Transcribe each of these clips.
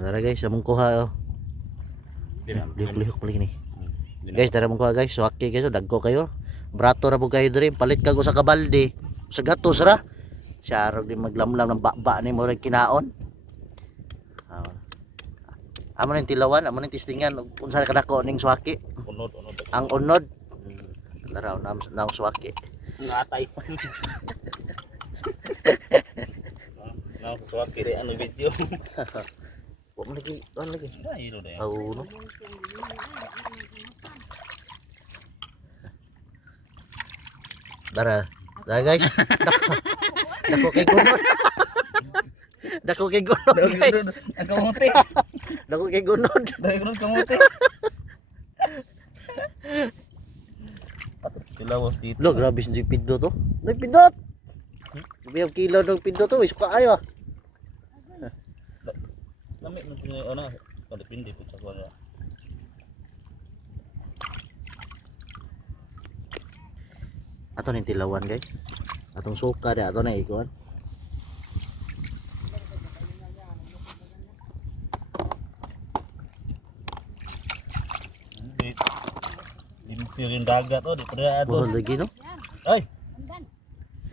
Tara guys, among kuha oh. Lihok lagi nih. Guys, tara mong kuha guys. Suwaki guys, dagko kayo. Brato ra po kayo diri. Palit ka ko sa kabalde. Sa gatos ra. Siya ro di maglamlam ng baba ni mo rin kinaon. Amo ning tilawan, amo ning tistingan unsa kadako ning suwaki. Unod. Ang unod. Laraw na suwaki. Ngatay. Nah, suwaki rin ano video. Wa mo lagi, lagi. Ay, ilo na yan. Oh, no. Dara guys. Dako kay gunod. Dako kay gunod guys. Ang kamuti. Dako kay gunod. Dahil gunod kamuti. Patut tilawas dito. Lo, grabe si pindot to. Nay pindot. Biyang kilo ng pindot to, isuka ayo. Lamig mo ito ano, kadepende po sa kuwan. Ato ning tilawan guys. Atong suka di ato na ikuan. Limpyo yung dagat oh, di pa ato. Buhol lagi no. Ay.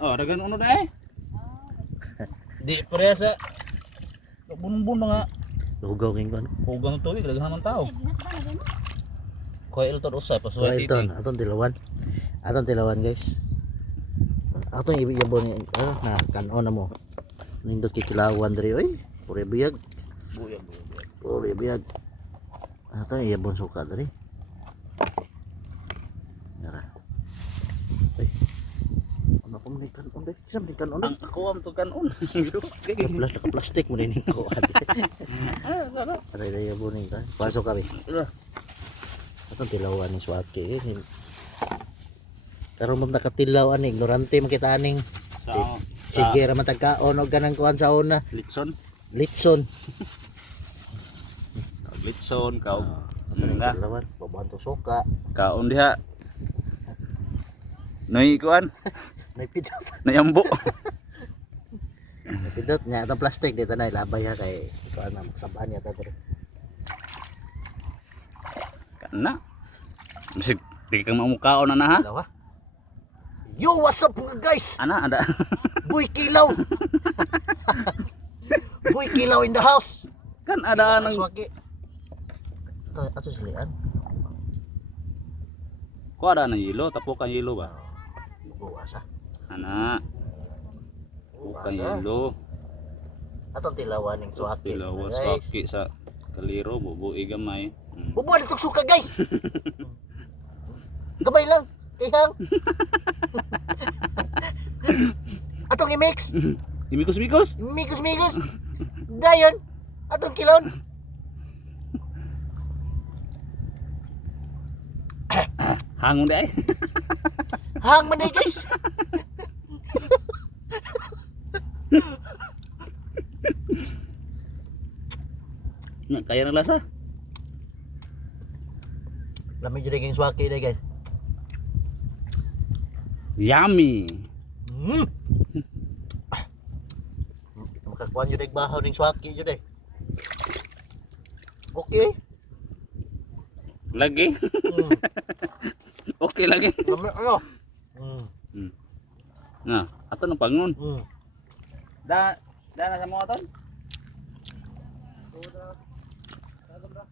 Oh, dagan ano na eh. Di pa sa bunbun nga. Hugaw king kuan. Hugang to, daghan man tao. Koy ito usay pa suway Ito, dito. atong tilawan. Atong tilawan guys. Atong ibon ni na kanon na mo. Nindot kikilawan diri oy. Pure biyag. Buyag. Pure biyag. Atong ibon suka diri. Nara. Ay. Ano ko man kanon diri? Kisam ni kanon. Ang ako am to kanon. Naka plastic mo din ko. Aray na ibon ni ka. Pasok kami. Atong tilawan ni suwaki eh. Karon mo nakatilaw ani ignorante man kita aning. Sige ra matagkaon og ganang kuan sa una. Litson. Litson. Litson kau. Nga lawan babanto suka. Kaon diha. Noy kuan, May pidot. nayambo. May pidot nya atong plastic dito na ilabay ha kay kuan na maksabahan yata pero. Kana. Bisig di kang mamukaon na ha. Dawa. Yo, what's up guys? Ana ada. Boy Kilaw. Boy Kilaw in the house. Kan ada nang Suwaki. Ato silian. ko ada nang yelo, tapukan yelo ba? Buwasa. Ana. Tapukan yelo. Atong tilawan ning suwaki. Tilawas Guys. waki sa kaliro bubui gamay. Bubuan itong suka guys. Gabay lang. Kayang. Atong i-mix. Imikos-mikos. Migos. Dayon. Atong kilon. Hangon di ay. Hang man day guys. Nya kaya ng lasa. Lami jud king suwaki day guys. Yummy. Makakuan jud bahaw ning suwaki jud eh. Okay. Lagi. Okay lagi. Lami ano? Nah, ato nang pangon. Mm. Da na sa mga ton.